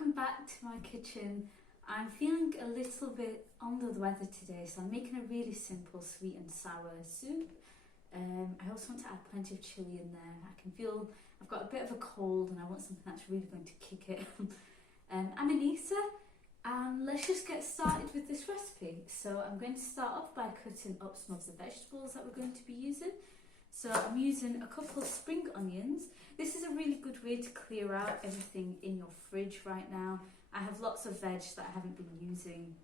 welcome back to my kitchen. I'm feeling a little bit under the weather today, so I'm making a really simple sweet and sour soup. I also want to add plenty of chilli in there. I can feel I've got a bit of a cold and I want something that's really going to kick it. I'm Anissa, and let's just get started with this recipe. So I'm going to start off by cutting up some of the vegetables that we're going to be using. So I'm using a couple of spring onions. This is a really good way to clear out everything in your fridge right now. I have lots of veg that I haven't been using.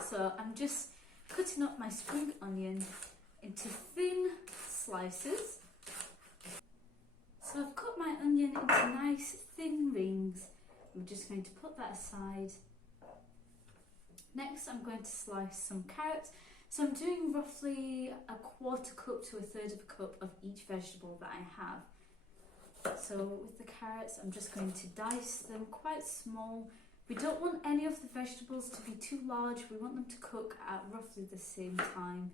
So I'm just cutting up my spring onion into thin slices. So I've cut my onion into nice thin rings. I'm just going to put that aside. Next I'm going to slice some carrots. So I'm doing roughly a quarter cup to a third of a cup of each vegetable that I have. So with the carrots, I'm just going to dice them quite small. We don't want any of the vegetables to be too large. We want them to cook at roughly the same time.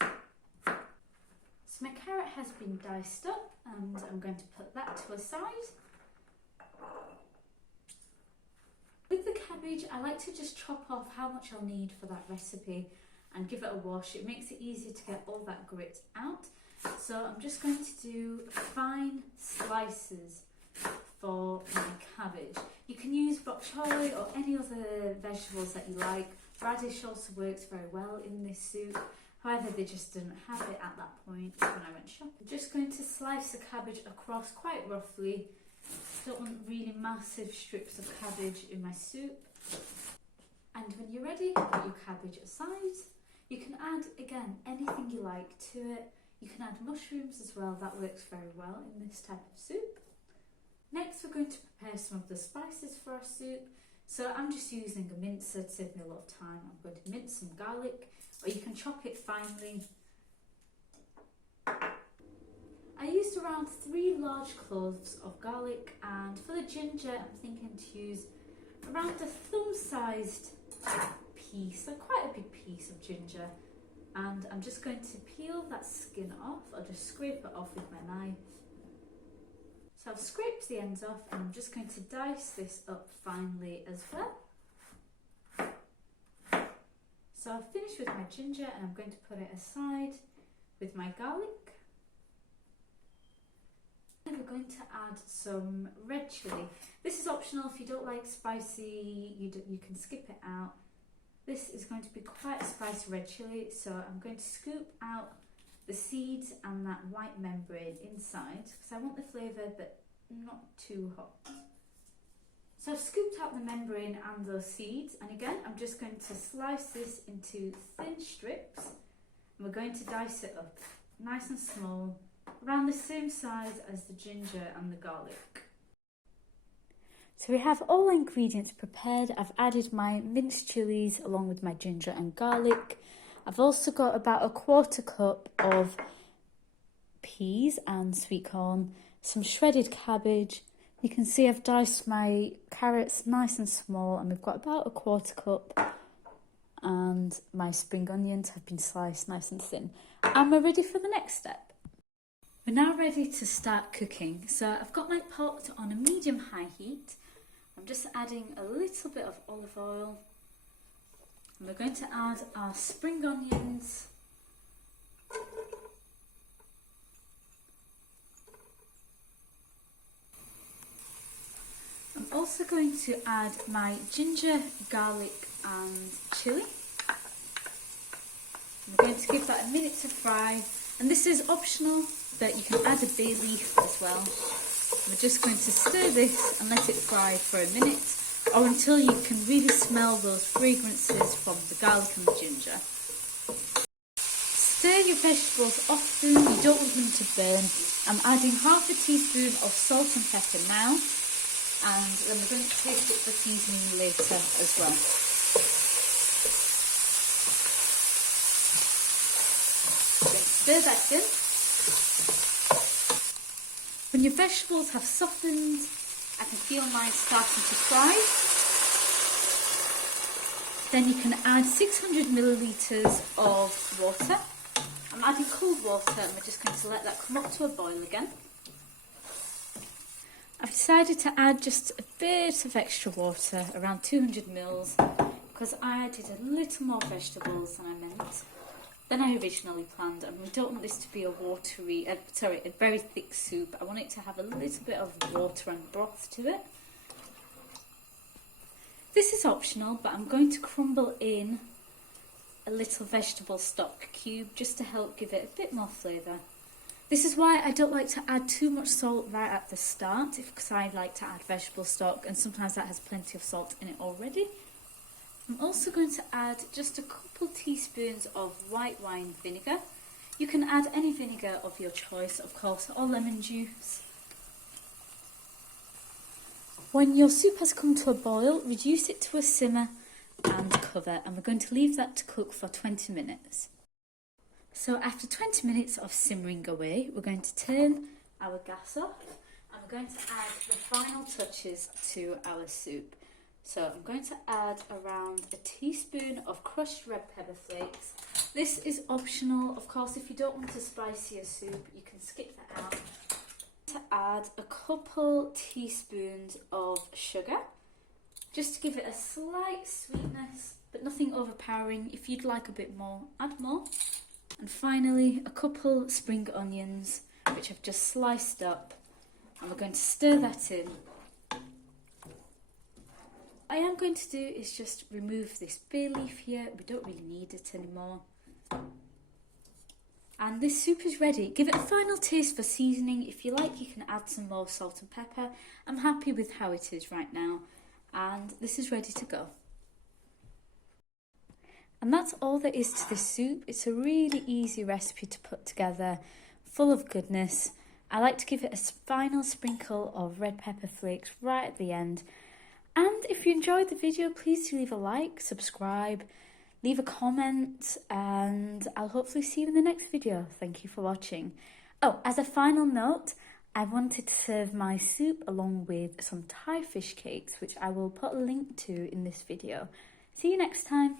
So my carrot has been diced up and I'm going to put that to a side. With the cabbage, I like to just chop off how much I'll need for that recipe and give it a wash. It makes it easier to get all that grit out. So I'm just going to do fine slices for my cabbage. You can use bok choy or any other vegetables that you like. Radish also works very well in this soup. However, they just didn't have it at that point when I went shopping. I'm just going to slice the cabbage across quite roughly. Don't want really massive strips of cabbage in my soup. And when you're ready, put your cabbage aside. You can add, again, anything you like to it. You can add mushrooms as well, that works very well in this type of soup. Next we're going to prepare some of the spices for our soup. So I'm just using a mincer to save me a lot of time. I'm going to mince some garlic, or you can chop it finely. I used around 3 large cloves of garlic, and for the ginger I'm thinking to use around a thumb-sized piece, so quite a big piece of ginger. And I'm just going to peel that skin off. I'll just scrape it off with my knife. So I've scraped the ends off and I'm just going to dice this up finely as well. So I've finished with my ginger and I'm going to put it aside with my garlic. And we're going to add some red chilli. This is optional. If you don't like spicy, you can skip it out. This is going to be quite a spicy red chilli, so I'm going to scoop out the seeds and that white membrane inside because I want the flavour but not too hot. So I've scooped out the membrane and those seeds, and again I'm just going to slice this into thin strips and we're going to dice it up nice and small, around the same size as the ginger and the garlic. So we have all ingredients prepared. I've added my minced chilies along with my ginger and garlic. I've also got about a quarter cup of peas and sweet corn, some shredded cabbage. You can see I've diced my carrots nice and small, and we've got about a quarter cup, and my spring onions have been sliced nice and thin. And we're ready for the next step. We're now ready to start cooking. So I've got my pot on a medium-high heat. I'm just adding a little bit of olive oil. And we're going to add our spring onions. I'm also going to add my ginger, garlic and chilli. I'm going to give that a minute to fry. And this is optional, but you can add a bay leaf as well. We're just going to stir this and let it fry for a minute, or until you can really smell those fragrances from the garlic and the ginger. Stir your vegetables often, you don't want them to burn. I'm adding half a teaspoon of salt and pepper now, and then we're going to taste it for seasoning later as well. Stir that in. When your vegetables have softened, I can feel mine starting to fry. Then you can add 600 millilitres of water. I'm adding cold water and we're just going to let that come up to a boil again. I've decided to add just a bit of extra water, around 200 mils, because I added a little more vegetables than I originally planned, and we don't want this to be a a very thick soup. I want it to have a little bit of water and broth to it. This is optional, but I'm going to crumble in a little vegetable stock cube just to help give it a bit more flavour. This is why I don't like to add too much salt right at the start, because I like to add vegetable stock and sometimes that has plenty of salt in it already. I'm also going to add just a couple teaspoons of white wine vinegar. You can add any vinegar of your choice, of course, or lemon juice. When your soup has come to a boil, reduce it to a simmer and cover, and we're going to leave that to cook for 20 minutes. So after 20 minutes of simmering away, we're going to turn our gas off and we're going to add the final touches to our soup. So I'm going to add around a teaspoon of crushed red pepper flakes. This is optional, of course. If you don't want a spicier soup, you can skip that out. To add a couple teaspoons of sugar, just to give it a slight sweetness, but nothing overpowering. If you'd like a bit more, add more. And finally, a couple spring onions, which I've just sliced up, and we're going to stir that in. What I am going to do is just remove this bay leaf here. We don't really need it anymore. And this soup is ready. Give it a final taste for seasoning. If you like, you can add some more salt and pepper. I'm happy with how it is right now. And this is ready to go. And that's all there is to this soup. It's a really easy recipe to put together, full of goodness. I like to give it a final sprinkle of red pepper flakes right at the end. And if you enjoyed the video, please do leave a like, subscribe, leave a comment, and I'll hopefully see you in the next video. Thank you for watching. Oh, as a final note, I wanted to serve my soup along with some Thai fish cakes, which I will put a link to in this video. See you next time.